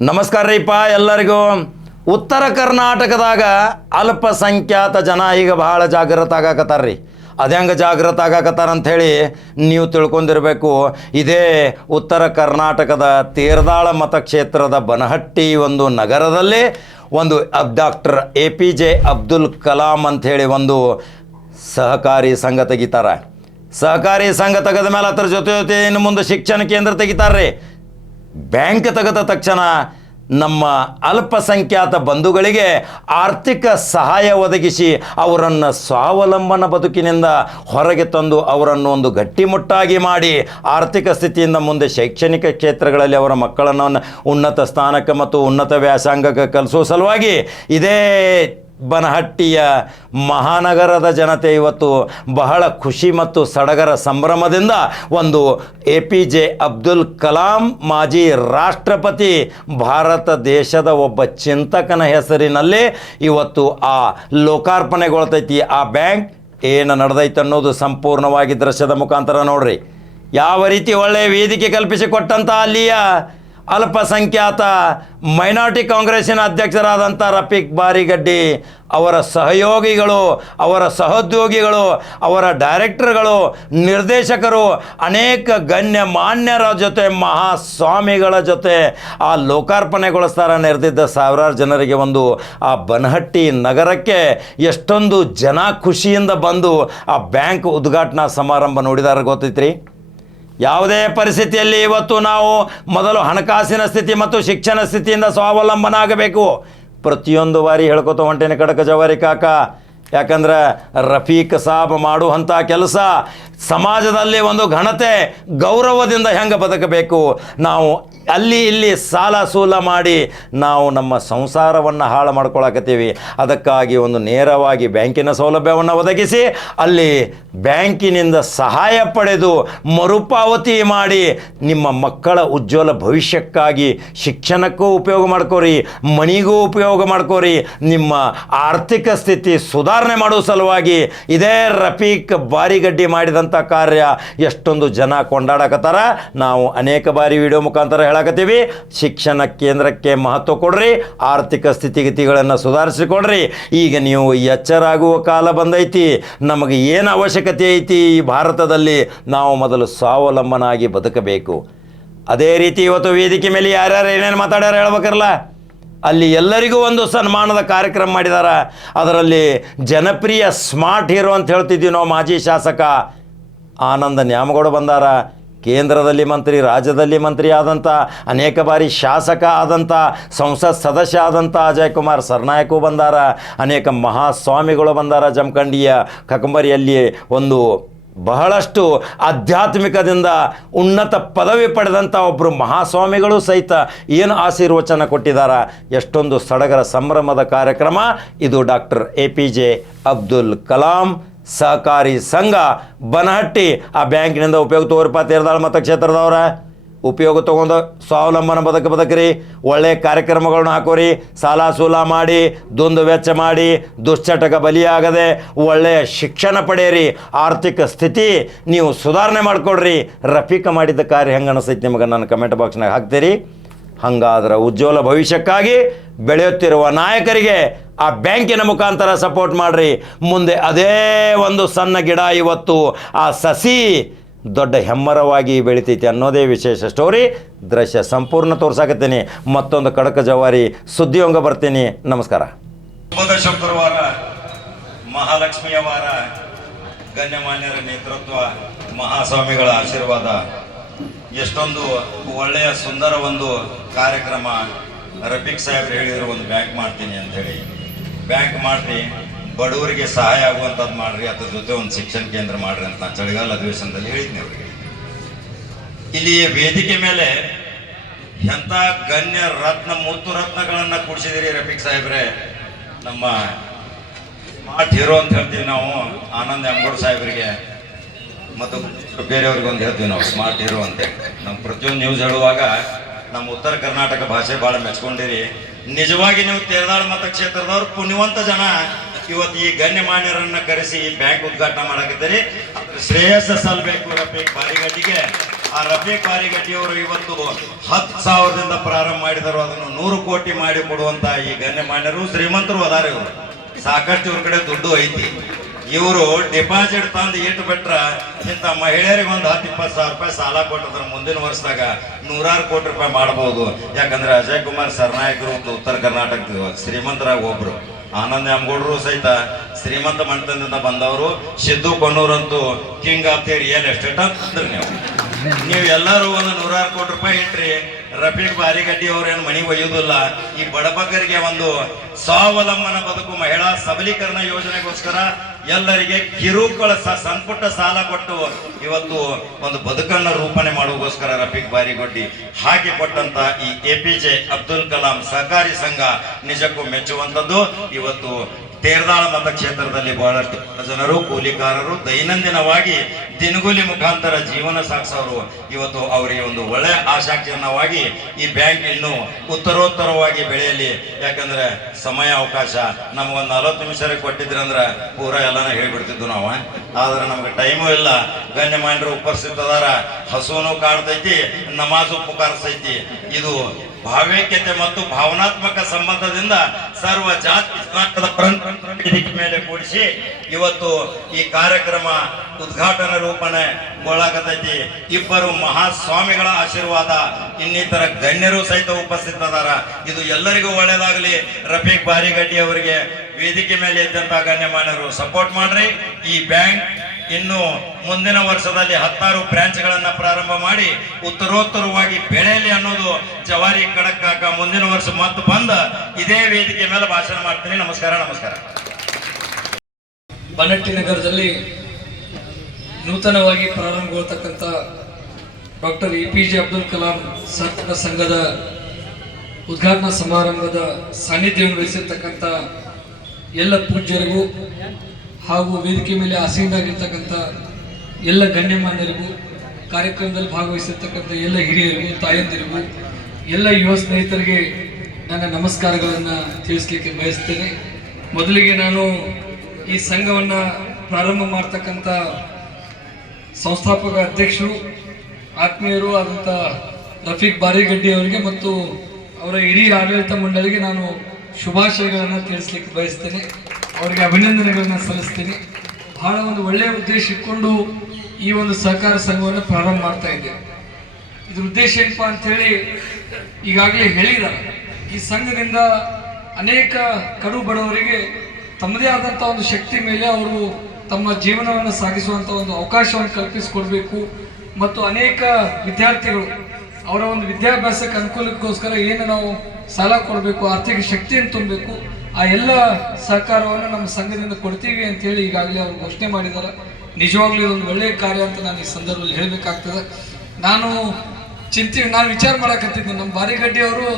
ನಮಸ್ಕಾರ ರೀಪ ಎಲ್ಲರಿಗೂ. ಉತ್ತರ ಕರ್ನಾಟಕದಾಗ ಅಲ್ಪಸಂಖ್ಯಾತ ಜನ ಈಗ ಬಹಳ ಜಾಗೃತ ಆಗಾಕತ್ತಾರ್ರಿ ಅದ್ಯಾಂಗ ಜಾಗೃತ ಆಗಾಕತ್ತಾರ ಅಂಥೇಳಿ ನೀವು ತಿಳ್ಕೊಂಡಿರಬೇಕು. ಇದೇ ಉತ್ತರ ಕರ್ನಾಟಕದ ತೀರ್ದಾಳ ಮತಕ್ಷೇತ್ರದ ಬನಹಟ್ಟಿ ಒಂದು ನಗರದಲ್ಲಿ ಒಂದು ಅಬ್ doctor A P J Abdul Kalam ಅಂಥೇಳಿ ಒಂದು ಸಹಕಾರಿ ಸಂಘ ತೆಗಿತಾರೆ. ಸಹಕಾರಿ ಸಂಘ ತೆಗೆದ ಮೇಲೆ ಅದರ ಜೊತೆ ಜೊತೆ ಇನ್ನು ಮುಂದೆ ಶಿಕ್ಷಣ ಕೇಂದ್ರ ತೆಗಿತಾರ್ರಿ. ಬ್ಯಾಂಕ್ ತೆಗೆದ ತಕ್ಷಣ ನಮ್ಮ ಅಲ್ಪಸಂಖ್ಯಾತ ಬಂಧುಗಳಿಗೆ ಆರ್ಥಿಕ ಸಹಾಯ ಒದಗಿಸಿ ಅವರನ್ನು ಸ್ವಾವಲಂಬನ ಬದುಕಿನಿಂದ ಹೊರಗೆ ತಂದು ಅವರನ್ನು ಒಂದು ಗಟ್ಟಿಮುಟ್ಟಾಗಿ ಮಾಡಿ ಆರ್ಥಿಕ ಸ್ಥಿತಿಯಿಂದ ಮುಂದೆ ಶೈಕ್ಷಣಿಕ ಕ್ಷೇತ್ರಗಳಲ್ಲಿ ಅವರ ಮಕ್ಕಳನ್ನು ಉನ್ನತ ಸ್ಥಾನಕ್ಕೆ ಮತ್ತು ಉನ್ನತ ವ್ಯಾಸಂಗಕ್ಕೆ ಕಲಿಸುವ ಸಲುವಾಗಿ ಇದೇ ಬನಹಟ್ಟಿಯ ಮಹಾನಗರದ ಜನತೆ ಇವತ್ತು ಬಹಳ ಖುಷಿ ಮತ್ತು ಸಡಗರ ಸಂಭ್ರಮದಿಂದ ಒಂದು A P J Abdul Kalam ಮಾಜಿ ರಾಷ್ಟ್ರಪತಿ ಭಾರತ ದೇಶದ ಒಬ್ಬ ಚಿಂತಕನ ಹೆಸರಿನಲ್ಲಿ ಇವತ್ತು ಆ ಲೋಕಾರ್ಪಣೆಗೊಳ್ತೈತಿ. ಆ ಬ್ಯಾಂಕ್ ಏನು ನಡೆದೈತೆ ಅನ್ನೋದು ಸಂಪೂರ್ಣವಾಗಿ ದೃಶ್ಯದ ಮುಖಾಂತರ ನೋಡ್ರಿ. ಯಾವ ರೀತಿ ಒಳ್ಳೆಯ ವೇದಿಕೆ ಕಲ್ಪಿಸಿ ಕೊಟ್ಟಂತ ಅಲ್ಲಿಯ ಅಲ್ಪಸಂಖ್ಯಾತ ಮೈನಾರಿಟಿ ಕಾಂಗ್ರೆಸ್ಸಿನ ಅಧ್ಯಕ್ಷರಾದಂಥ ರಫೀಕ್ ಬಾರಿಗಡ್ಡಿ, ಅವರ ಸಹಯೋಗಿಗಳು, ಅವರ ಸಹೋದ್ಯೋಗಿಗಳು, ಅವರ ಡೈರೆಕ್ಟರ್ಗಳು, ನಿರ್ದೇಶಕರು, ಅನೇಕ ಗಣ್ಯ ಮಾನ್ಯರ ಜೊತೆ ಮಹಾಸ್ವಾಮಿಗಳ ಜೊತೆ ಆ ಲೋಕಾರ್ಪಣೆಗೊಳಿಸ್ತಾರ ನೆರೆದಿದ್ದ ಸಾವಿರಾರು ಜನರಿಗೆ ಒಂದು ಆ ಬನಹಟ್ಟಿ ನಗರಕ್ಕೆ ಎಷ್ಟೊಂದು ಜನ ಖುಷಿಯಿಂದ ಬಂದು ಆ ಬ್ಯಾಂಕ್ ಉದ್ಘಾಟನಾ ಸಮಾರಂಭ ನೋಡಿದಾರ ಗೊತ್ತೈತ್ರಿ? ಯಾವುದೇ ಪರಿಸ್ಥಿತಿಯಲ್ಲಿ ಇವತ್ತು ನಾವು ಮೊದಲು ಹಣಕಾಸಿನ ಸ್ಥಿತಿ ಮತ್ತು ಶಿಕ್ಷಣ ಸ್ಥಿತಿಯಿಂದ ಸ್ವಾವಲಂಬನ ಆಗಬೇಕು ಪ್ರತಿಯೊಂದು ಬಾರಿ ಹೇಳ್ಕೊತ ಹೊಂಟೇನೆ ಕಡಕ ಜವಾರಿ ಕಾಕ. ಯಾಕಂದ್ರೆ ರಫೀಕ್ ಸಾಬ್ ಮಾಡುವಂಥ ಕೆಲಸ ಸಮಾಜದಲ್ಲಿ ಒಂದು ಘನತೆ ಗೌರವದಿಂದ ಹೆಂಗೆ ಬದುಕಬೇಕು? ನಾವು ಅಲ್ಲಿ ಇಲ್ಲಿ ಸಾಲ ಸೂಲ ಮಾಡಿ ನಾವು ನಮ್ಮ ಸಂಸಾರವನ್ನು ಹಾಳು ಮಾಡ್ಕೊಳಕತ್ತೀವಿ. ಅದಕ್ಕಾಗಿ ಒಂದು ನೇರವಾಗಿ ಬ್ಯಾಂಕಿನ ಸೌಲಭ್ಯವನ್ನು ಒದಗಿಸಿ, ಅಲ್ಲಿ ಬ್ಯಾಂಕಿನಿಂದ ಸಹಾಯ ಪಡೆದು ಮರುಪಾವತಿ ಮಾಡಿ ನಿಮ್ಮ ಮಕ್ಕಳ ಉಜ್ವಲ ಭವಿಷ್ಯಕ್ಕಾಗಿ ಶಿಕ್ಷಣಕ್ಕೂ ಉಪಯೋಗ ಮಾಡ್ಕೋರಿ, ಮನಿಗೂ ಉಪಯೋಗ ಮಾಡ್ಕೋರಿ, ನಿಮ್ಮ ಆರ್ಥಿಕ ಸ್ಥಿತಿ ಸುಧಾರಣೆ ಮಾಡುವ ಸಲುವಾಗಿ ಇದೇ ರಫೀಕ್ ಬಾರಿಗಡ್ಡಿ ಮಾಡಿದಂಥ ಕಾರ್ಯ ಎಷ್ಟೊಂದು ಜನ ಕೊಂಡಾಡಕತ್ತಾರ. ನಾವು ಅನೇಕ ಬಾರಿ ವಿಡಿಯೋ ಮುಖಾಂತರ ಹೇಳಕತ್ತೀವಿ ಶಿಕ್ಷಣ ಕೇಂದ್ರಕ್ಕೆ ಮಹತ್ವ ಕೊಡ್ರಿ. ಆರ್ಥಿಕ ಸ್ಥಿತಿಗತಿಗಳನ್ನು ಸುಧಾರಿಸಿಕೊಡ್ರಿ. ಈಗ ನೀವು ಎಚ್ಚರಾಗುವ ಕಾಲ ಬಂದೈತಿ. ನಮಗೆ ಏನು ಅವಶ್ಯಕತೆ ಐತಿ ಈ ಭಾರತದಲ್ಲಿ? ನಾವು ಮೊದಲು ಸ್ವಾವಲಂಬನಾಗಿ ಬದುಕಬೇಕು. ಅದೇ ರೀತಿ ಇವತ್ತು ವೇದಿಕೆ ಮೇಲೆ ಯಾರ್ಯಾರು ಏನೇನು ಮಾತಾಡ್ಯಾರ ಹೇಳ್ಬೇಕಲ್ಲ ಅಲ್ಲಿ ಎಲ್ಲರಿಗೂ ಒಂದು ಸನ್ಮಾನದ ಕಾರ್ಯಕ್ರಮ ಮಾಡಿದಾರ. ಅದರಲ್ಲಿ ಜನಪ್ರಿಯ ಸ್ಮಾರ್ಟ್ ಹೀರೋ ಅಂತ ಹೇಳ್ತಿದ್ವಿ ನಾವು ಮಾಜಿ ಶಾಸಕ ಆನಂದ ನ್ಯಾಮಗೌಡ ಬಂದಾರ. ಕೇಂದ್ರದಲ್ಲಿ ಮಂತ್ರಿ, ರಾಜ್ಯದಲ್ಲಿ ಮಂತ್ರಿ ಆದಂಥ ಅನೇಕ ಬಾರಿ ಶಾಸಕ ಆದಂಥ ಸಂಸತ್ ಸದಸ್ಯ ಆದಂಥ ಅಜಯ್ ಕುಮಾರ್ ಸರ್ನಾಯಕು ಬಂದಾರ. ಅನೇಕ ಮಹಾಸ್ವಾಮಿಗಳು ಬಂದಾರ ಜಮಖಂಡಿಯ ಕಕಂಬರಿಯಲ್ಲಿ. ಒಂದು ಬಹಳಷ್ಟು ಆಧ್ಯಾತ್ಮಿಕದಿಂದ ಉನ್ನತ ಪದವಿ ಪಡೆದಂಥ ಒಬ್ಬರು ಮಹಾಸ್ವಾಮಿಗಳು ಸಹಿತ ಏನು ಆಶೀರ್ವಚನ ಕೊಟ್ಟಿದ್ದಾರ ಎಷ್ಟೊಂದು ಸಡಗರ ಸಂಭ್ರಮದ ಕಾರ್ಯಕ್ರಮ. ಇದು doctor A P J Abdul Kalam. ಸಹಕಾರಿ ಸಂಘ ಬನಹಟ್ಟಿ, ಆ ಬ್ಯಾಂಕಿನಿಂದ ಉಪಯೋಗ ತೋರ್ಪಾ ತೀರ್ದಾಳ ಮತಕ್ಷೇತ್ರದವ್ರ ಉಪಯೋಗ ತೊಗೊಂಡು ಸ್ವಾವಲಂಬನ ಬದುಕು ಬದುಕ್ರಿ ಒಳ್ಳೆಯ ಕಾರ್ಯಕ್ರಮಗಳನ್ನ ಹಾಕೋರಿ, ಸಾಲ ಸೂಲ ಮಾಡಿ, ದುಂದು ವೆಚ್ಚ ಮಾಡಿ, ದುಶ್ಚಟಕ ಬಲಿಯಾಗದೆ ಒಳ್ಳೆಯ ಶಿಕ್ಷಣ ಪಡೆಯಿರಿ, ಆರ್ಥಿಕ ಸ್ಥಿತಿ ನೀವು ಸುಧಾರಣೆ ಮಾಡಿಕೊಡ್ರಿ, ರಫೀಕ ಮಾಡಿದ್ದ ಕಾರ್ಯ ಹೆಂಗೆ ಅನಿಸ್ತೈತಿ ನಿಮಗೆ ನನ್ನ ಕಮೆಂಟ್ ಬಾಕ್ಸ್ನಾಗ ಹಾಕ್ತೀರಿ. ಹಂಗಾದ್ರೆ ಉಜ್ವಲ ಭವಿಷ್ಯಕ್ಕಾಗಿ ಬೆಳೆಯುತ್ತಿರುವ ನಾಯಕರಿಗೆ ಆ ಬ್ಯಾಂಕಿನ ಮುಖಾಂತರ ಸಪೋರ್ಟ್ ಮಾಡ್ರಿ. ಮುಂದೆ ಅದೇ ಒಂದು ಸಣ್ಣ ಗಿಡ ಇವತ್ತು ಆ ಸಸಿ ದೊಡ್ಡ ಹೆಮ್ಮರವಾಗಿ ಬೆಳಿತೈತಿ ಅನ್ನೋದೇ ವಿಶೇಷ ಸ್ಟೋರಿ ದೃಶ್ಯ ಸಂಪೂರ್ಣ ತೋರ್ಸಾಕತ್ತೀನಿ. ಮತ್ತೊಂದು ಕಡಕ ಜವಾರಿ ಸುದ್ದಿಯೊಂಗ ಬರ್ತೀನಿ. ನಮಸ್ಕಾರ. ಶುಕ್ರವಾರ ಮಹಾಲಕ್ಷ್ಮಿಯ ವಾರ, ಗಣ್ಯಮಾನ್ಯರ ನೇತೃತ್ವ, ಮಹಾಸ್ವಾಮಿಗಳ ಆಶೀರ್ವಾದ. ಎಷ್ಟೊಂದು ಒಳ್ಳೆಯ ಸುಂದರ ಒಂದು ಕಾರ್ಯಕ್ರಮ ರಫೀಕ್ ಸಾಹೇಬ್ರು ಹೇಳಿದ್ರು, ಒಂದು ಬ್ಯಾಂಕ್ ಮಾಡ್ತೀನಿ ಅಂತ ಹೇಳಿ. ಬ್ಯಾಂಕ್ ಮಾಡ್ರಿ, ಬಡವರಿಗೆ ಸಹಾಯ ಆಗುವಂಥದ್ದು ಮಾಡ್ರಿ, ಅದ್ರ ಜೊತೆ ಒಂದು ಶಿಕ್ಷಣ ಕೇಂದ್ರ ಮಾಡ್ರಿ ಅಂತ ನಾನು ಚಳಿಗಾಲ ಅಧಿವೇಶನದಲ್ಲಿ ಹೇಳಿದ್ನಿ ಅವರಿಗೆ. ಇಲ್ಲಿ ವೇದಿಕೆ ಮೇಲೆ ಎಂಥ ಗಣ್ಯ ರತ್ನ, ಮುತ್ತು ರತ್ನಗಳನ್ನು ಕೂಡಿಸಿದಿರಿ ರಫೀಕ್ ಸಾಹೇಬ್ರೆ. ನಮ್ಮ ಸ್ಮಾರ್ಟ್ ಹೀರೋ ಅಂತ ಹೇಳ್ತೀವಿ ನಾವು, ಆನಂದ್ ಅಂಗೋಡ್ ಸಾಹೇಬರಿಗೆ. ಮತ್ತು ಬೇರೆಯವ್ರಿಗೆ ಒಂದು ಹೇಳ್ತೀವಿ ನಾವು, ಸ್ಮಾರ್ಟ್ ಹೀರೋ ಅಂತೇಳಿ ನಮ್ಮ ಪ್ರತಿಯೊಂದು ನ್ಯೂಸ್ ಹೇಳುವಾಗ, ನಮ್ಮ ಉತ್ತರ ಕರ್ನಾಟಕ ಭಾಷೆ ಭಾಳ ಮೆಚ್ಕೊಂಡಿರಿ. ನಿಜವಾಗಿ ನೀವು ತೇರದಾಳ ಮತಕ್ಷೇತ್ರದವ್ರು ಪುಣ್ಯವಂತ ಜನ. ಇವತ್ತು ಈ ಗಣ್ಯಮಾನ್ಯರನ್ನ ಕರೆಸಿ ಬ್ಯಾಂಕ್ ಉದ್ಘಾಟನೆ ಮಾಡಕತ್ತೀರಿ. ಅದ್ರ ಶ್ರೇಯಸ್ಸ ಸಲ್ಬೇಕು ರಫೇಕ್ ಬಾರಿಗಟ್ಟಿಗೆ. ಆ ರಫೀಕ್ ಬಾರಿಗಟ್ಟಿಯವರು ಇವತ್ತು ಹತ್ತು ಸಾವಿರದಿಂದ ಪ್ರಾರಂಭ ಮಾಡಿದರು. ಅದನ್ನು ನೂರು ಕೋಟಿ ಮಾಡಿ ಕೊಡುವಂತ ಈ ಗಣ್ಯಮಾನ್ಯರು ಶ್ರೀಮಂತರು ಅದಾರ ಇವರು. ಸಾಕಷ್ಟು ಇವ್ರ ಕಡೆ ದುಡ್ಡು ಐತಿ. ಇವರು ಡಿಪಾಸಿಟ್ ತಂದು ಇಟ್ಟು ಬಿಟ್ರ ಇಂಥ ಮಹಿಳೆಯರಿಗೆ ಒಂದು ಹತ್ತು ಇಪ್ಪತ್ತು ಸಾವಿರ ರೂಪಾಯಿ ಸಾಲ ಕೊಟ್ಟದ್ರ ಮುಂದಿನ ವರ್ಷದಾಗ ನೂರಾರು ಕೋಟಿ ರೂಪಾಯಿ ಮಾಡಬಹುದು ಯಾಕಂದ್ರೆ ಅಜಯ್ ಕುಮಾರ್ ಸರ್ನಾಯಕರು ಉತ್ತರ ಕರ್ನಾಟಕದ ಶ್ರೀಮಂತರಾಗ ಒಬ್ರು. ಆನಂದ್ ಯಾಮಗೌಡರು ಸಹಿತ ಶ್ರೀಮಂತ ಮಂಟದಿಂದ ಬಂದವರು. Siddu ಕೊಣ್ಣೂರಂತೂ king of the real estate ಅಂತಂದ್ರೆ ನೀವು? ನೀವು ಎಲ್ಲರೂ ಒಂದು ನೂರಾರು ಕೋಟಿ ರೂಪಾಯಿ ಇಟ್ರಿ. ರಫೀಕ್ ಬಾರಿಗಡ್ಡಿ ಅವ್ರೇನು ಮನಿ ಒಯ್ಯುವುದಿಲ್ಲ ಈ ಬಡಬಗ್ಗರಿಗೆ ಒಂದು ಸ್ವಾವಲಂಬನ ಬದುಕು, ಮಹಿಳಾ ಸಬಲೀಕರಣ ಯೋಜನೆಗೋಸ್ಕರ ಎಲ್ಲರಿಗೆ ಕಿರುಕುಳ ಸಂಪುಟ ಸಾಲ ಕೊಟ್ಟು ಇವತ್ತು ಒಂದು ಬದುಕನ್ನು ರೂಪಣೆ ಮಾಡುವುದಕ್ಕೋಸ್ಕರ ರಫೀಕ್ ಬಾರಿಗಡ್ಡಿ ಹಾಕಿ ಕೊಟ್ಟಂತ ಈ A P J Abdul Kalam ಸಹಕಾರಿ ಸಂಘ ನಿಜಕ್ಕೂ ಮೆಚ್ಚುವಂಥದ್ದು. ಇವತ್ತು ತೇರ್ದಾಳ ಮತಕ್ಷೇತ್ರದಲ್ಲಿ ಬಹಳಷ್ಟು ಜನರು, ಕೂಲಿಕಾರರು ದೈನಂದಿನವಾಗಿ ದಿನಗೂಲಿ ಮುಖಾಂತರ ಜೀವನ ಸಾಗಿಸೋರು. ಇವತ್ತು ಅವರಿಗೆ ಒಂದು ಒಳ್ಳೆ ಆಶಾಕಿರಣವಾಗಿ ಈ ಬ್ಯಾಂಕ್ ಇನ್ನು ಉತ್ತರೋತ್ತರವಾಗಿ ಬೆಳೆಯಲಿ. ಯಾಕಂದ್ರೆ ಸಮಯ, ಅವಕಾಶ ನಮಗೊಂದು ನಲವತ್ತು ನಿಮಿಷ ಕೊಟ್ಟಿದ್ರೆ ಅಂದ್ರೆ ಪೂರ ಎಲ್ಲಾನು ಹೇಳ್ಬಿಡ್ತಿದ್ವು ನಾವು ಆದ್ರೆ ನಮ್ಗೆ ಟೈಮು ಇಲ್ಲ. ಗಣ್ಯಮಾನ್ಯರು ಉಪಸ್ಥಿತದಾರ, ಹಸುನು ಕಾಡ್ತೈತಿ, ನಮಾಜು ಪುಕಾರಿಸೈತಿ ಇದು ಭಾವೈಕ್ಯತೆ ಮತ್ತು ಭಾವನಾತ್ಮಕ ಸಂಬಂಧದಿಂದ ಸರ್ವ ಜಾತಿ ವೇದಿಕೆ ಮೇಲೆ ಕೂಡಿಸಿ ಇವತ್ತು ಈ ಕಾರ್ಯಕ್ರಮ ಉದ್ಘಾಟನಾ ರೂಪಣೆ ಗೊಳ್ಳಾಗತೈತಿ ಇಬ್ಬರು ಮಹಾಸ್ವಾಮಿಗಳ ಆಶೀರ್ವಾದ, ಇನ್ನಿತರ ಗಣ್ಯರು ಸಹಿತ ಉಪಸ್ಥಿತದಾರ ಇದು ಎಲ್ಲರಿಗೂ ಒಳ್ಳೇದಾಗಲಿ ರಫೀಕ್ ಬಾರಿಗಡ್ಡಿ ಅವರಿಗೆ ವೇದಿಕೆ ಮೇಲೆ ಇದ್ದಂತಹ ಗಣ್ಯಮಾನ್ಯರು ಸಪೋರ್ಟ್ ಮಾಡ್ರಿ. ಈ ಬ್ಯಾಂಕ್ ಇನ್ನು ಮುಂದಿನ ವರ್ಷದಲ್ಲಿ ಹತ್ತಾರು ಬ್ರಾಂಚ್ಗಳನ್ನು ಪ್ರಾರಂಭ ಮಾಡಿ ಉತ್ತರೋತ್ತರವಾಗಿ ಬೆಳೆಯಲಿ ಅನ್ನೋದು ಜವಾರಿ ಕಡಕ್ಕಾಕ ಮುಂದಿನ ವರ್ಷ ಮತ್ತು ಬಂದ ಇದೇ ವೇದಿಕೆ ಮೇಲೆ ಭಾಷಣ ಮಾಡ್ತೀನಿ. ನಮಸ್ಕಾರ ನಮಸ್ಕಾರ. ಬನಟ್ಟಿ ನಗರದಲ್ಲಿ ನೂತನವಾಗಿ ಪ್ರಾರಂಭಗೊಳ್ತಕ್ಕಂಥ doctor A P J Abdul Kalam ಸಾರ್ಥಕ ಸಂಘದ ಉದ್ಘಾಟನಾ ಸಮಾರಂಭದ ಸಾನ್ನಿಧ್ಯವನ್ನು ವಹಿಸಿರ್ತಕ್ಕಂಥ ಎಲ್ಲ ಪೂಜ್ಯರಿಗೂ ಹಾಗೂ ವೇದಿಕೆ ಮೇಲೆ ಆಸೀನರಾಗಿರ್ತಕ್ಕಂಥ ಎಲ್ಲ ಗಣ್ಯಮಾನ್ಯರಿಗೂ ಕಾರ್ಯಕ್ರಮದಲ್ಲಿ ಭಾಗವಹಿಸಿರ್ತಕ್ಕಂಥ ಎಲ್ಲ ಹಿರಿಯರಿಗೂ, ತಾಯಂದಿರಿಗೂ, ಎಲ್ಲ ಯುವ ಸ್ನೇಹಿತರಿಗೆ ನನ್ನ ನಮಸ್ಕಾರಗಳನ್ನು ತಿಳಿಸ್ಲಿಕ್ಕೆ ಬಯಸ್ತೇನೆ. ಮೊದಲಿಗೆ ನಾನು ಈ ಸಂಘವನ್ನು ಪ್ರಾರಂಭ ಮಾಡ್ತಕ್ಕಂಥ ಸಂಸ್ಥಾಪಕ ಅಧ್ಯಕ್ಷರು, ಆತ್ಮೀಯರು ಆದಂಥ ರಫೀಕ್ ಬಾರಿಗಡ್ಡಿ ಅವರಿಗೆ ಮತ್ತು ಅವರ ಇಡೀ ಆಡಳಿತ ಮಂಡಳಿಗೆ ನಾನು ಶುಭಾಶಯಗಳನ್ನು ತಿಳಿಸ್ಲಿಕ್ಕೆ ಬಯಸ್ತೇನೆ. ಅವರಿಗೆ ಅಭಿನಂದನೆಗಳನ್ನು ಸಲ್ಲಿಸ್ತೀನಿ. ಬಹಳ ಒಂದು ಒಳ್ಳೆಯ ಉದ್ದೇಶ ಇಟ್ಕೊಂಡು ಈ ಒಂದು ಸಹಕಾರ ಸಂಘವನ್ನು ಪ್ರಾರಂಭ ಮಾಡ್ತಾ ಇದ್ದೇವೆ ಇದ್ರ ಉದ್ದೇಶ ಏನಪ್ಪ ಅಂತೇಳಿ ಈಗಾಗಲೇ ಹೇಳಿದ ಈ ಸಂಘದಿಂದ ಅನೇಕ ಕಡು ಬಡವರಿಗೆ ತಮ್ಮದೇ ಆದಂಥ ಒಂದು ಶಕ್ತಿ ಮೇಲೆ ಅವರು ತಮ್ಮ ಜೀವನವನ್ನು ಸಾಗಿಸುವಂಥ ಒಂದು ಅವಕಾಶವನ್ನು ಕಲ್ಪಿಸಿಕೊಡ್ಬೇಕು. ಮತ್ತು ಅನೇಕ ವಿದ್ಯಾರ್ಥಿಗಳು ಅವರ ಒಂದು ವಿದ್ಯಾಭ್ಯಾಸಕ್ಕೆ ಅನುಕೂಲಕ್ಕೋಸ್ಕರ ಏನು ನಾವು ಸಾಲ ಕೊಡಬೇಕು, ಆರ್ಥಿಕ ಶಕ್ತಿಯನ್ನು ತುಂಬಬೇಕು. ಆ ಎಲ್ಲ ಸಹಕಾರವನ್ನು ನಮ್ಮ ಸಂಘದಿಂದ ಕೊಡ್ತೀವಿ ಅಂತ ಹೇಳಿ ಈಗಾಗಲೇ ಅವರು ಘೋಷಣೆ ಮಾಡಿದ್ದಾರೆ. ನಿಜವಾಗ್ಲೂ ಇದೊಂದು ಒಳ್ಳೆಯ ಕಾರ್ಯ ಅಂತ ನಾನು ಈ ಸಂದರ್ಭದಲ್ಲಿ ಹೇಳಬೇಕಾಗ್ತದೆ. ನಾನು ಚಿಂತೆ, ನಾನು ವಿಚಾರ ಮಾಡಕತ್ತಿದ್ದೆ ನಮ್ಮ ಬಾರಿಗಡ್ಡಿ ಅವರು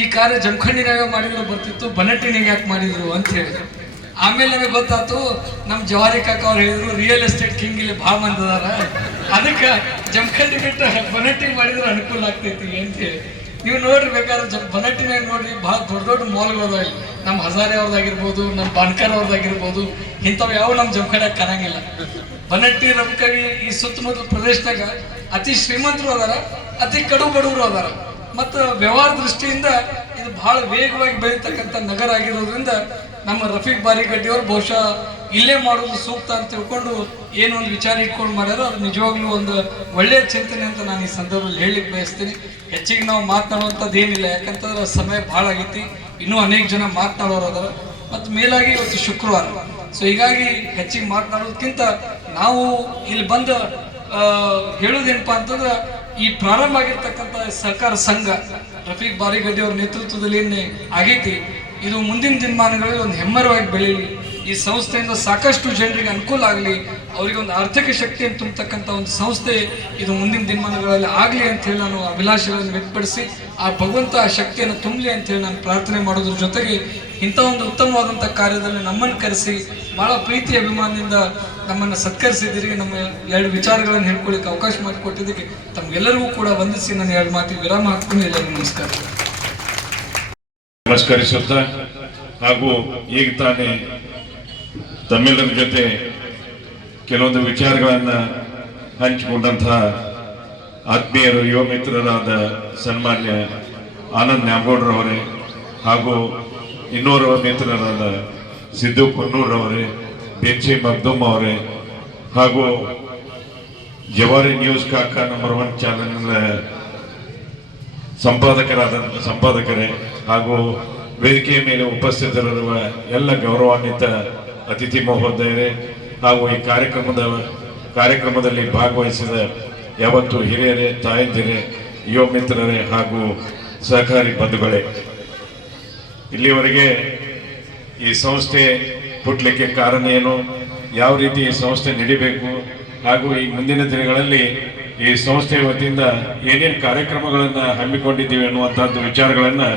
ಈ ಕಾರ್ಯ ಜಮಖಂಡಿನಾಗ ಮಾಡಿದ್ರೆ ಬರ್ತಿತ್ತು, ಬನಟ್ಟಿನಾಗ ಯಾಕೆ ಮಾಡಿದ್ರು ಅಂತ ಹೇಳಿ. ಆಮೇಲೆ ನನಗೆ ಗೊತ್ತಾಯ್ತು, ನಮ್ಮ ಜವಾರಿ ಕಾಕ ಅವ್ರು ಹೇಳಿದ್ರು ರಿಯಲ್ ಎಸ್ಟೇಟ್ ಕಿಂಗ್ ಇಲ್ಲಿ ಭಾಳ ಮಂದಿ ಅದಕ್ಕೆ ಜಮಖಂಡಿ ಬಿಟ್ಟು ಬನಟ್ಟಿಗೆ ಮಾಡಿದ್ರೆ ಅನುಕೂಲ ಆಗ್ತೈತಿ ಅಂತ ಹೇಳಿ. ನೀವು ನೋಡ್ರಿ ಬೇಕಾದ್ರೆ ಜನ ಬನಟ್ಟಿನಾಗ ನೋಡ್ರಿ ಭಾಳ ದೊಡ್ಡ ದೊಡ್ಡ ಮಾಲ್ಗಳು ಅದಾವ ಇಲ್ಲಿ. ನಮ್ಮ ಹಜಾರೆ ಅವ್ರದ್ದಾಗಿರ್ಬೋದು ನಮ್ಮ ಬಾನ್ಕರ್ ಅವ್ರದ್ದಾಗಿರ್ಬೋದು, ಇಂಥವು ಯಾವ ನಮ್ಮ ಜಮಖಂಡಿಯಾಗ ಕಾಣಂಗಿಲ್ಲ ಬನಟ್ಟಿ ರಮಕವಿ ಈ ಸುತ್ತಮುತ್ತಲ ಪ್ರದೇಶದಾಗ ಅತಿ ಶ್ರೀಮಂತರು ಅದಾರ, ಅತಿ ಕಡು ಬಡವರು ಅದಾರ ಮತ್ತು ವ್ಯವಹಾರ ದೃಷ್ಟಿಯಿಂದ ಇದು ಬಹಳ ವೇಗವಾಗಿ ಬೆಳೀತಕ್ಕಂಥ ನಗರ ಆಗಿರೋದ್ರಿಂದ ನಮ್ಮ ರಫೀಕ್ ಬಾರಿಗಡ್ಡಿ ಅವರು ಬಹುಶಃ ಇಲ್ಲೇ ಮಾಡೋದು ಸೂಕ್ತ ಅಂತ ತಿಳ್ಕೊಂಡು ಏನು ಒಂದು ವಿಚಾರ ಇಟ್ಕೊಂಡು ಮಾಡ್ಯಾರೋ, ಅದು ನಿಜವಾಗ್ಲೂ ಒಂದು ಒಳ್ಳೆಯ ಚಿಂತನೆ ಅಂತ ನಾನು ಈ ಸಂದರ್ಭದಲ್ಲಿ ಹೇಳಲಿಕ್ಕೆ ಬಯಸ್ತೀನಿ. ಹೆಚ್ಚಿಗೆ ನಾವು ಮಾತನಾಡುವಂಥದ್ದು ಏನಿಲ್ಲ ಯಾಕಂತಂದ್ರೆ ಸಮಯ ಭಾಳ ಆಗೈತಿ. ಇನ್ನೂ ಅನೇಕ ಜನ ಮಾತನಾಡೋರು ಅದರ. ಮತ್ತು ಮೇಲಾಗಿ ಇವತ್ತು ಶುಕ್ರವಾರ. ಸೊ, ಹೀಗಾಗಿ ಹೆಚ್ಚಿಗೆ ಮಾತನಾಡೋದಕ್ಕಿಂತ ನಾವು ಇಲ್ಲಿ ಬಂದು ಹೇಳೋದೇನಪ್ಪ ಅಂತಂದ್ರೆ, ಈ ಪ್ರಾರಂಭ ಆಗಿರ್ತಕ್ಕಂಥ ಸಹಕಾರ ಸಂಘ ರಫೀಕ್ ಬಾರಿಗಡ್ಡಿ ಅವ್ರ ನೇತೃತ್ವದಲ್ಲಿ ಏನೇ ಆಗೈತಿ ಇದು ಮುಂದಿನ ದಿನಮಾನಗಳಲ್ಲಿ ಒಂದು ಹೆಮ್ಮರವಾಗಿ ಬೆಳೀಲಿ ಈ ಸಂಸ್ಥೆಯಿಂದ ಸಾಕಷ್ಟು ಜನರಿಗೆ ಅನುಕೂಲ ಆಗಲಿ, ಅವರಿಗೆ ಒಂದು ಆರ್ಥಿಕ ಶಕ್ತಿಯನ್ನು ತುಂಬತಕ್ಕಂಥ ಒಂದು ಸಂಸ್ಥೆ ಇದು ಮುಂದಿನ ದಿನಮಾನಗಳಲ್ಲಿ ಆಗಲಿ ಅಂತ ಹೇಳಿ ನಾನು ಅಭಿಲಾಷೆಗಳನ್ನು ವ್ಯಕ್ತಪಡಿಸಿ, ಆ ಭಗವಂತ ಆ ಶಕ್ತಿಯನ್ನು ತುಂಬಲಿ ಅಂತೇಳಿ ನಾನು ಪ್ರಾರ್ಥನೆ ಮಾಡೋದ್ರ ಜೊತೆಗೆ ಇಂಥ ಒಂದು ಉತ್ತಮವಾದಂಥ ಕಾರ್ಯದಲ್ಲಿ ನಮ್ಮನ್ನು ಕರೆಸಿ ಭಾಳ ಪ್ರೀತಿ ಅಭಿಮಾನದಿಂದ ನಮ್ಮನ್ನು ಸತ್ಕರಿಸಿದ್ದೀರಿ. ನಮ್ಮ ಎರಡು ವಿಚಾರಗಳನ್ನು ಹೇಳ್ಕೊಳ್ಳಿಕ್ಕೆ ಅವಕಾಶ ಮಾಡಿಕೊಟ್ಟಿದ್ದಕ್ಕೆ ತಮಗೆಲ್ಲರಿಗೂ ಕೂಡ ವಂದಿಸಿ ನಾನು ಎರಡು ಮಾತಿಗೆ ವಿರಾಮ ಹಾಕ್ತೀನಿ ಎಲ್ಲರಿಗೂ ನಮಸ್ಕಾರ. ನಮಸ್ಕರಿಸುತ್ತಾ ಹಾಗೂ ಈಗ ತಾನೇ ತಮ್ಮೆಲ್ಲರ ಜೊತೆ ಕೆಲವೊಂದು ವಿಚಾರಗಳನ್ನು ಹಂಚಿಕೊಂಡಂತಹ ಆತ್ಮೀಯರು, ಯುವ ಮಿತ್ರರಾದ ಸನ್ಮಾನ್ಯ ಆನಂದ್ ನ್ಯಾಮಗೌಡ್ರವರೇ ಹಾಗೂ ಇನ್ನೋರ್ವ ಮಿತ್ರರಾದ ಸಿದ್ದು ಕೊನ್ನೂರವರೇ ಬೆಂಚಿ ಮಗ್ದೂಮ್ ಅವರೇ ಹಾಗೂ ಜವಾರಿ ನ್ಯೂಸ್ ಕಾಕ ನಂಬರ್ ಒನ್ ಚಾನೆಲ್ ಸಂಪಾದಕರಾದ, ಸಂಪಾದಕರೇ ಹಾಗೂ ವೇದಿಕೆಯ ಮೇಲೆ ಉಪಸ್ಥಿತರಿರುವ ಎಲ್ಲ ಗೌರವಾನ್ವಿತ ಅತಿಥಿ ಮಹೋದಯರೇ ಹಾಗೂ ಈ ಕಾರ್ಯಕ್ರಮದ ಕಾರ್ಯಕ್ರಮದಲ್ಲಿ ಭಾಗವಹಿಸಿದ ಯಾವತ್ತು ಹಿರಿಯರೇ, ತಾಯಂದಿರೇ, ಯುವ ಮಿತ್ರರೇ ಹಾಗೂ ಸಹಕಾರಿ ಬಂಧುಗಳೇ, ಇಲ್ಲಿವರೆಗೆ ಈ ಸಂಸ್ಥೆ ಹುಟ್ಟಲಿಕ್ಕೆ ಕಾರಣ ಏನು, ಯಾವ ರೀತಿ ಈ ಸಂಸ್ಥೆ ನಡಿಬೇಕು, ಹಾಗೂ ಈ ಮುಂದಿನ ದಿನಗಳಲ್ಲಿ ಈ ಸಂಸ್ಥೆ ವತಿಯಿಂದ ಏನೇನು ಕಾರ್ಯಕ್ರಮಗಳನ್ನು ಹಮ್ಮಿಕೊಂಡಿದ್ದೀವಿ ಅನ್ನುವಂಥದ್ದು ವಿಚಾರಗಳನ್ನು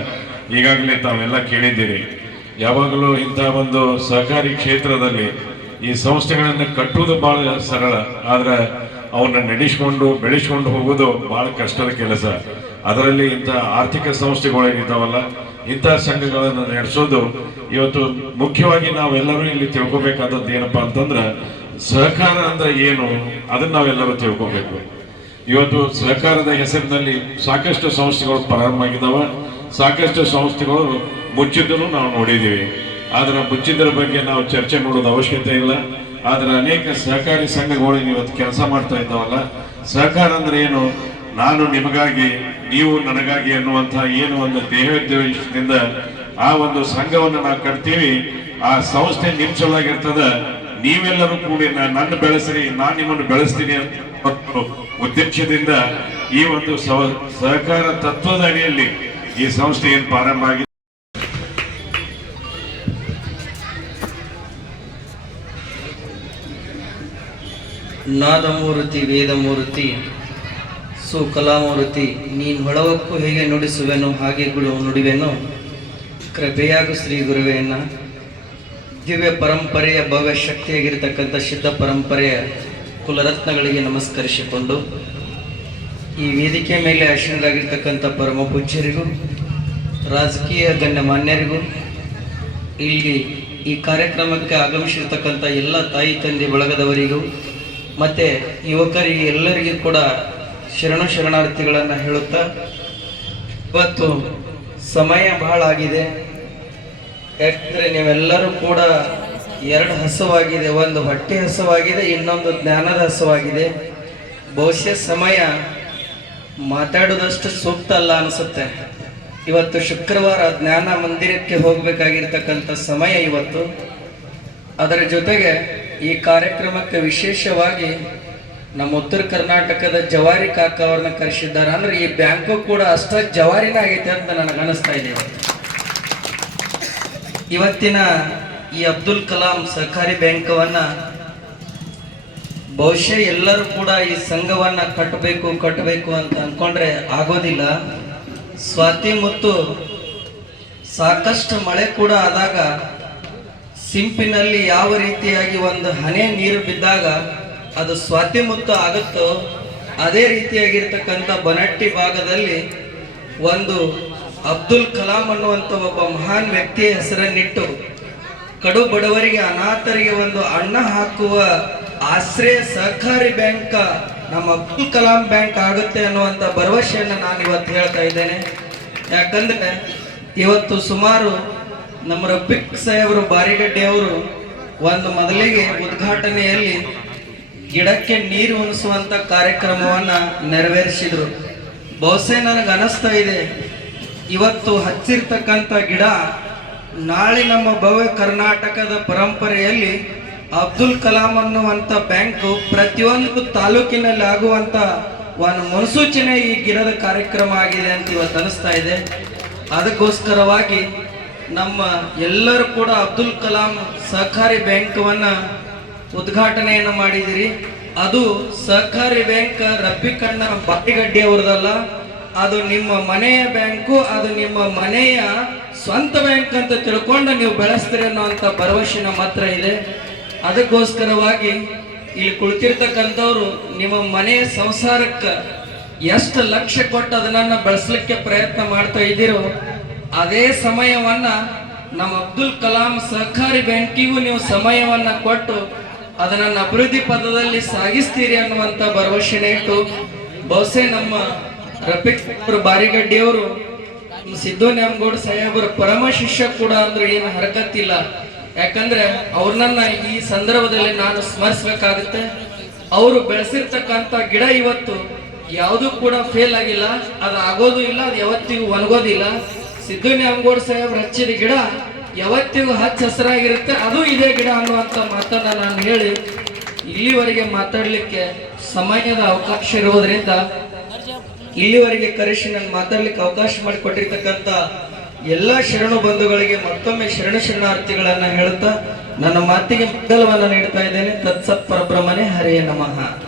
ಈಗಾಗಲೇ ತಾವೆಲ್ಲ ಕೇಳಿದ್ದೀರಿ. ಯಾವಾಗಲೂ ಇಂಥ ಒಂದು ಸಹಕಾರಿ ಕ್ಷೇತ್ರದಲ್ಲಿ ಈ ಸಂಸ್ಥೆಗಳನ್ನು ಕಟ್ಟುವುದು ಬಹಳ ಸರಳ. ಆದರೆ ಅವನ್ನ ನಡೆಸ್ಕೊಂಡು, ಬೆಳೆಸ್ಕೊಂಡು ಹೋಗೋದು ಬಹಳ ಕಷ್ಟದ ಕೆಲಸ. ಅದರಲ್ಲಿ ಇಂಥ ಆರ್ಥಿಕ ಸಂಸ್ಥೆಗಳು ಏನಿದ್ದಾವಲ್ಲ ಇಂಥ ಸಂಘಗಳನ್ನು ನಡೆಸೋದು ಇವತ್ತು ಮುಖ್ಯವಾಗಿ ನಾವೆಲ್ಲರೂ ಇಲ್ಲಿ ತಿಳ್ಕೊಬೇಕಾದದ್ದು ಏನಪ್ಪಾ ಅಂತಂದ್ರೆ, ಸಹಕಾರ ಅಂದ್ರೆ ಏನು ಅದನ್ನ ನಾವೆಲ್ಲರೂ ತಿಳ್ಕೊಬೇಕು. ಇವತ್ತು ಸಹಕಾರದ ಹೆಸರಿನಲ್ಲಿ ಸಾಕಷ್ಟು ಸಂಸ್ಥೆಗಳು ಪ್ರಾರಂಭ ಆಗಿದ್ದಾವೆ ಸಾಕಷ್ಟು ಸಂಸ್ಥೆಗಳು ಮುಚ್ಚಿದ್ದನ್ನು ನಾವು ನೋಡಿದ್ದೀವಿ. ಆದರೆ ಮುಚ್ಚಿದ್ದರ ಬಗ್ಗೆ ನಾವು ಚರ್ಚೆ ಮಾಡೋದು ಅವಶ್ಯಕತೆ ಇಲ್ಲ. ಆದರೆ ಅನೇಕ ಸಹಕಾರಿ ಸಂಘಗಳು ಇವತ್ತು ಕೆಲಸ ಮಾಡ್ತಾ ಇದ್ದಾವಲ್ಲ. ಸಹಕಾರ ಅಂದ್ರೆ ಏನು? ನಾನು ನಿಮಗಾಗಿ, ನೀವು ನನಗಾಗಿ ಅನ್ನುವಂಥ ಏನು ಒಂದು ದೇಹೋದ್ದೇಶದಿಂದ ಆ ಒಂದು ಸಂಘವನ್ನು ನಾವು ಕಟ್ತೀವಿ. ಆ ಸಂಸ್ಥೆ ನಿಮ್ಮ ಸಲುವಾಗಿರ್ತದ. ನೀವೆಲ್ಲರೂ ಕೂಡಿ ನನ್ನ ಬೆಳೆಸಿರಿ, ನಾನು ನಿಮ್ಮನ್ನು ಬೆಳೆಸ್ತೀನಿ ಅಂತ ಉದ್ದೇಶದಿಂದ ಈ ಒಂದು ಸಹಕಾರ ತತ್ವದ ಅಡಿಯಲ್ಲಿ ಈ ಸಂಸ್ಥೆ ಏನು ಪ್ರಾರಂಭ ಆಗಿದೆ? ನಾದಮೂರ್ತಿ, ವೇದಮೂರ್ತಿ, ಸುಕಲಾಮೂರ್ತಿ, ನೀನು ಹೊಳವಕ್ಕೂ ಹೇಗೆ ನುಡಿಸುವೆನೋ ಹಾಗೆ ಗುಳು ನುಡಿವೆನೋ. ಕೃಪೆಯಾಗು ಶ್ರೀ ಗುರುವೆಯನ್ನ ದಿವ್ಯ ಪರಂಪರೆಯ ಭವ್ಯ ಶಕ್ತಿಯಾಗಿರ್ತಕ್ಕಂಥ ಸಿದ್ಧ ಪರಂಪರೆಯ ಕುಲರತ್ನಗಳಿಗೆ ನಮಸ್ಕರಿಸಿಕೊಂಡು ಈ ವೇದಿಕೆ ಮೇಲೆ ಆಶೀನರಾಗಿರ್ತಕ್ಕಂಥ ಪರಮ ಪೂಜ್ಯರಿಗೂ, ರಾಜಕೀಯ ಗಣ್ಯಮಾನ್ಯರಿಗೂ ಇಲ್ಲಿ ಈ ಕಾರ್ಯಕ್ರಮಕ್ಕೆ ಆಗಮಿಸಿರ್ತಕ್ಕಂಥ ಎಲ್ಲ ತಾಯಿ ತಂದೆ ಬಳಗದವರಿಗೂ, ಮತ್ತು ಯುವಕರಿಗೆ ಎಲ್ಲರಿಗೂ ಕೂಡ ಶರಣ ಶರಣಾರ್ಥಿಗಳನ್ನು ಹೇಳುತ್ತಾ, ಇವತ್ತು ಸಮಯ ಬಹಳ ಆಗಿದೆ. ಯಾಕಂದರೆ ನೀವೆಲ್ಲರೂ ಕೂಡ ಎರಡು ಹಸುವಾಗಿದೆ, ಒಂದು ಹೊಟ್ಟೆ ಹಸವಾಗಿದೆ, ಇನ್ನೊಂದು ಜ್ಞಾನದ ಹಸವಾಗಿದೆ. ಬಹುಶಃ ಸಮಯ ಮಾತಾಡೋದಷ್ಟು ಸೂಕ್ತ ಅಲ್ಲ ಅನಿಸುತ್ತೆ. ಇವತ್ತು ಶುಕ್ರವಾರ ಜ್ಞಾನ ಮಂದಿರಕ್ಕೆ ಹೋಗಬೇಕಾಗಿರ್ತಕ್ಕಂಥ ಸಮಯ ಇವತ್ತು. ಅದರ ಜೊತೆಗೆ ಈ ಕಾರ್ಯಕ್ರಮಕ್ಕೆ ವಿಶೇಷವಾಗಿ ನಮ್ಮ ಉತ್ತರ ಕರ್ನಾಟಕದ ಜವಾರಿ ಕಾಕ ಅವ್ರನ್ನ ಕರೆಸಿದ್ದಾರೆ. ಅಂದ್ರೆ ಈ ಬ್ಯಾಂಕು ಕೂಡ ಅಷ್ಟ ಜವಾರಿನ ಆಗೈತೆ ಅಂತ ನನಗೆ ಅನಿಸ್ತಾ ಇದೆ ಇವತ್ತಿನ ಈ ಅಬ್ದುಲ್ ಕಲಾಂ ಸಹಕಾರಿ ಬ್ಯಾಂಕವನ್ನ ಬಹುಶಃ ಎಲ್ಲರೂ ಕೂಡ ಈ ಸಂಘವನ್ನ ಕಟ್ಟಬೇಕು ಕಟ್ಟಬೇಕು ಅಂತ ಅನ್ಕೊಂಡ್ರೆ ಆಗೋದಿಲ್ಲ. ಸ್ವಾತಿ ಮತ್ತು ಸಾಕಷ್ಟು ಮಳೆ ಕೂಡ ಆದಾಗ ಸಿಂಪಿನಲ್ಲಿ ಯಾವ ರೀತಿಯಾಗಿ ಒಂದು ಹನಿ ನೀರು ಬಿದ್ದಾಗ ಅದು ಸ್ವಾತಿ ಮುತ್ತು ಆಗುತ್ತೋ, ಅದೇ ರೀತಿಯಾಗಿರ್ತಕ್ಕಂಥ ಬನಟ್ಟಿ ಭಾಗದಲ್ಲಿ ಒಂದು ಅಬ್ದುಲ್ ಕಲಾಂ ಅನ್ನುವಂಥ ಒಬ್ಬ ಮಹಾನ್ ವ್ಯಕ್ತಿಯ ಹೆಸರನ್ನಿಟ್ಟು ಕಡು ಬಡವರಿಗೆ, ಅನಾಥರಿಗೆ ಒಂದು ಅಣ್ಣ ಹಾಕುವ ಆಶ್ರಯ ಸಹಕಾರಿ ಬ್ಯಾಂಕ್, ನಮ್ಮ ಅಬ್ದುಲ್ ಕಲಾಂ ಬ್ಯಾಂಕ್ ಆಗುತ್ತೆ ಅನ್ನುವಂಥ ಭರವಸೆಯನ್ನು ನಾನು ಇವತ್ತು ಹೇಳ್ತಾ ಇದ್ದೇನೆ. ಯಾಕಂದ್ರೆ ಇವತ್ತು ಸುಮಾರು ನಮ್ಮ ರಫಿಕ್ ಸಾಹೇಬ್ರು ಬಾರಿಗಡ್ಡೆ ಅವರು ಒಂದು ಮೊದಲಿಗೆ ಉದ್ಘಾಟನೆಯಲ್ಲಿ ಗಿಡಕ್ಕೆ ನೀರು ಉಣಿಸುವಂತ ಕಾರ್ಯಕ್ರಮವನ್ನ ನೆರವೇರಿಸಿದ್ರು. ಬಹುಶಃ ನನಗೆ ಅನಿಸ್ತಾ ಇದೆ, ಇವತ್ತು ಹಚ್ಚಿರ್ತಕ್ಕಂಥ ಗಿಡ ನಾಳೆ ನಮ್ಮ ಭವ್ಯ ಕರ್ನಾಟಕದ ಪರಂಪರೆಯಲ್ಲಿ ಅಬ್ದುಲ್ ಕಲಾಂ ಅನ್ನುವಂಥ ಬ್ಯಾಂಕು ಪ್ರತಿಯೊಂದು ತಾಲೂಕಿನಲ್ಲಿ ಆಗುವಂತ ಒಂದು ಮುನ್ಸೂಚನೆ ಈ ಗಿಡದ ಕಾರ್ಯಕ್ರಮ ಆಗಿದೆ ಅಂತ ಇವತ್ತು ಅನಿಸ್ತಾ ಇದೆ. ಅದಕ್ಕೋಸ್ಕರವಾಗಿ ನಮ್ಮ ಎಲ್ಲರೂ ಕೂಡ ಅಬ್ದುಲ್ ಕಲಾಂ ಸಹಕಾರಿ ಬ್ಯಾಂಕವನ್ನ ಉದ್ಘಾಟನೆಯನ್ನು ಮಾಡಿದಿರಿ ಅದು ಸಹಕಾರಿ ಬ್ಯಾಂಕ್ ರಬ್ಬಿಕಣ್ಣ ಬಾಯಿಗಡ್ಡಿ ಅವ್ರದಲ್ಲ, ಅದು ನಿಮ್ಮ ಮನೆಯ ಬ್ಯಾಂಕು ಅದು ನಿಮ್ಮ ಮನೆಯ ಸ್ವಂತ ಬ್ಯಾಂಕ್ ಅಂತ ತಿಳ್ಕೊಂಡು ನೀವು ಬೆಳೆಸ್ತೀರಿ ಅನ್ನೋ ಭರವಸೆ ನಮ್ಮ ಹತ್ರ ಇದೆ. ಅದಕ್ಕೋಸ್ಕರವಾಗಿ ಇಲ್ಲಿ ಕುಳಿತಿರ್ತಕ್ಕಂಥವ್ರು ನಿಮ್ಮ ಮನೆ ಸಂಸಾರಕ್ಕೆ ಎಷ್ಟು ಲಕ್ಷ್ಯ ಕೊಟ್ಟು ಅದನ್ನ ಬೆಳೆಸಲಿಕ್ಕೆ ಪ್ರಯತ್ನ ಮಾಡ್ತಾ ಇದ್ದೀರೋ, ಅದೇ ಸಮಯವನ್ನ ನಮ್ಮ ಅಬ್ದುಲ್ ಕಲಾಂ ಸಹಕಾರಿ ಬ್ಯಾಂಕಿಗೂ ನೀವು ಸಮಯವನ್ನ ಕೊಟ್ಟು ಅದನ್ನ ಅಭಿವೃದ್ಧಿ ಪದದಲ್ಲಿ ಸಾಗಿಸ್ತೀರಿ ಅನ್ನುವಂಥ ಭರವಸೆನ ಇಟ್ಟು, ಬಹುಶಃ ನಮ್ಮ ರಫೀಕ್ ಬಾರಿಗಡ್ಡಿಯವರು ಸಿದ್ದು ನ್ಯಾಮಗೌಡ ಸಾಹೇಬರ ಪರಮ ಶಿಷ್ಯ ಕೂಡ ಅಂದ್ರೆ ಏನು ಹರಕತ್ತಿಲ್ಲ. ಯಾಕಂದ್ರೆ ಅವ್ರನ್ನ ಈ ಸಂದರ್ಭದಲ್ಲಿ ನಾನು ಸ್ಮರಿಸ್ಬೇಕಾಗುತ್ತೆ. ಅವರು ಬೆಳೆಸಿರ್ತಕ್ಕಂಥ ಗಿಡ ಇವತ್ತು ಯಾವುದು ಕೂಡ ಫೇಲ್ ಆಗಿಲ್ಲ. ಅದು ಆಗೋದು ಇಲ್ಲ, ಅದು ಯಾವತ್ತಿಗೂ ಒಣಗೋದಿಲ್ಲ ಸಿದ್ದು ನ್ಯಾಮಗೌಡ ಸಾಹೇಬ್ರು ಹಚ್ಚಿದ ಗಿಡ ಯಾವತ್ತಿಗೂ ಹಚ್ಚ ಹಸಿರಾಗಿರುತ್ತೆ. ಅದು ಇದೇ ಗಿಡ ಅನ್ನುವಂಥ ಮಾತನ್ನ ನಾನು ಹೇಳಿ ಇಲ್ಲಿವರೆಗೆ ಮಾತಾಡಲಿಕ್ಕೆ ಸಮಯದ ಅವಕಾಶ ಇರುವುದರಿಂದ ಇಲ್ಲಿವರೆಗೆ ಕರೆಸಿ ನಾನು ಮಾತಾಡ್ಲಿಕ್ಕೆ ಅವಕಾಶ ಮಾಡಿಕೊಟ್ಟಿರ್ತಕ್ಕಂಥ ಎಲ್ಲ ಶರಣು ಬಂಧುಗಳಿಗೆ ಮತ್ತೊಮ್ಮೆ ಶರಣ ಶರಣಾರ್ಥಿಗಳನ್ನು ಹೇಳುತ್ತಾ ನನ್ನ ಮಾತಿಗೆ ಮೊದಲವನ್ನ ನೀಡ್ತಾ ಇದ್ದೇನೆ. ತತ್ಸತ್ ಪರಬ್ರಹ್ಮನೇ ಹರಿಯೇ ನಮಃ.